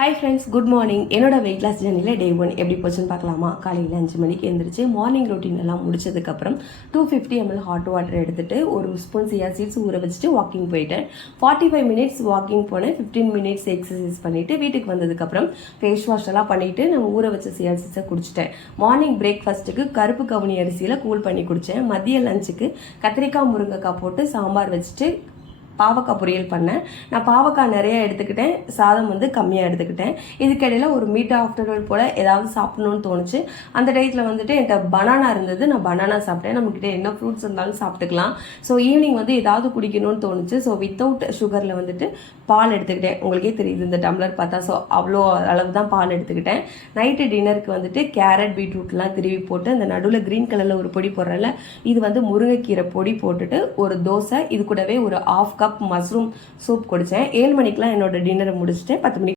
Hi friends, good morning. என்னோட weight loss ஜர்னியில் டே 1 எப்படி போச்சுன்னு பார்க்கலாமா? காலையில் 5 மணிக்கு எழுந்திரிச்சு மார்னிங் ரொட்டீன் எல்லாம் முடிச்சதுக்கப்புறம் 250 ml ஹாட் வாட்டர் எடுத்துகிட்டு ஒரு ஸ்பூன் சியா சீட்ஸ் ஊற வச்சுட்டு வாக்கிங் போயிட்டேன். 45 மினிட்ஸ் வாக்கிங் போனேன். 15 மினிட்ஸ் எக்ஸசைஸ் பண்ணிவிட்டு வீட்டுக்கு வந்ததுக்கப்புறம் ஃபேஸ் வாஷ் எல்லாம் பண்ணிவிட்டு நான் ஊற வச்ச சியா சீட்ஸை குடிச்சிட்டேன். மார்னிங் பிரேக்ஃபாஸ்ட்டுக்கு கருப்பு கவுனி அரிசியில் கூல் பண்ணி குடித்தேன். மதிய லஞ்சுக்கு கத்திரிக்காய் முருங்கைக்காய் போட்டு சாம்பார் வச்சுட்டு பாவக்காய் பொரியல் பண்ணேன். நான் பாவக்காய் நிறைய எடுத்துக்கிட்டேன், சாதம் கம்மியாக எடுத்துக்கிட்டேன். இதுக்கிடையில் ஒரு மீட் ஆஃப்டர்நூன் போல் ஏதாவது சாப்பிடணும்னு தோணுச்சு. அந்த டயத்தில் என்கிட்ட பனானா இருந்தது. நான் பனானா சாப்பிட்டேன். நம்மக்கிட்ட என்ன ஃப்ரூட்ஸ் இருந்தாலும் சாப்பிட்டுக்கலாம். ஸோ ஈவினிங் ஏதாவது குடிக்கணும்னு தோணுச்சு. ஸோ வித்தவுட் சுகரில் பால் எடுத்துக்கிட்டேன். உங்களுக்கே தெரியுது இந்த டம்ளர் பார்த்தா. ஸோ அவ்வளோ அளவு தான் பால் எடுத்துக்கிட்டேன். நைட்டு டின்னருக்கு கேரட் பீட்ரூட்லாம் திருவி போட்டு அந்த நடுவில் க்ரீன் கலரில் ஒரு பொடி போடுறேன்ல, இது முருங்கைக்கீரை பொடி போட்டுட்டு ஒரு தோசை, இது கூடவே ஒரு ½ கப் மஷ்ரூம் சூப் குடித்தேன். 7 மணிக்கெலாம் என்னோட டின்னரை முடிச்சுட்டு 10 மணிக்கு